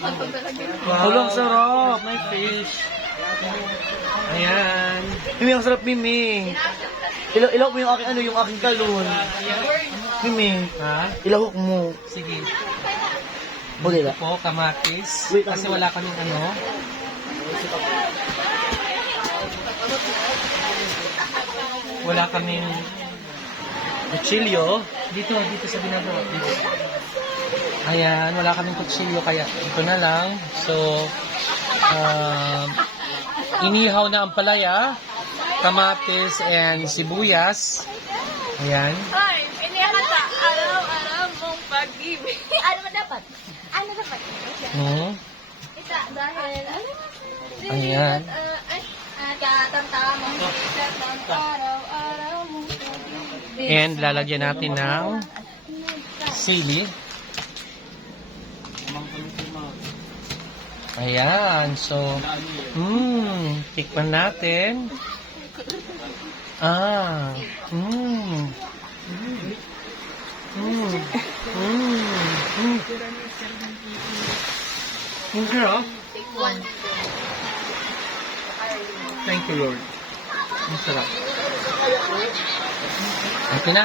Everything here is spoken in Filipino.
Wow. Ulang sarap. May fish. Ayan. Mimi, ang sarap, Mimi. Ilaw mo yung aking, yung aking talon. Mimi, Ha? ilahok mo. Sige. Buli Ito po, kamatis. Kasi wala kaming wala kaming kutsilyo. Dito sa ginagawa. Dito. Ayan, wala kaming kutsilyo kaya ito na lang. So, inihaw na ang palaya, kamatis, and sibuyas. Ayan. Ay, inihata. Araw-araw mong pag-ibig. Ano ba dapat? Ano dapat? Isa, dahil, Ayan. katanta mo. Araw-araw mong pag-ibig. And lalagyan natin ng sili. Ayan. So, tikman natin. Ang sarap. Thank you, Lord. Ang sarap. Ito na.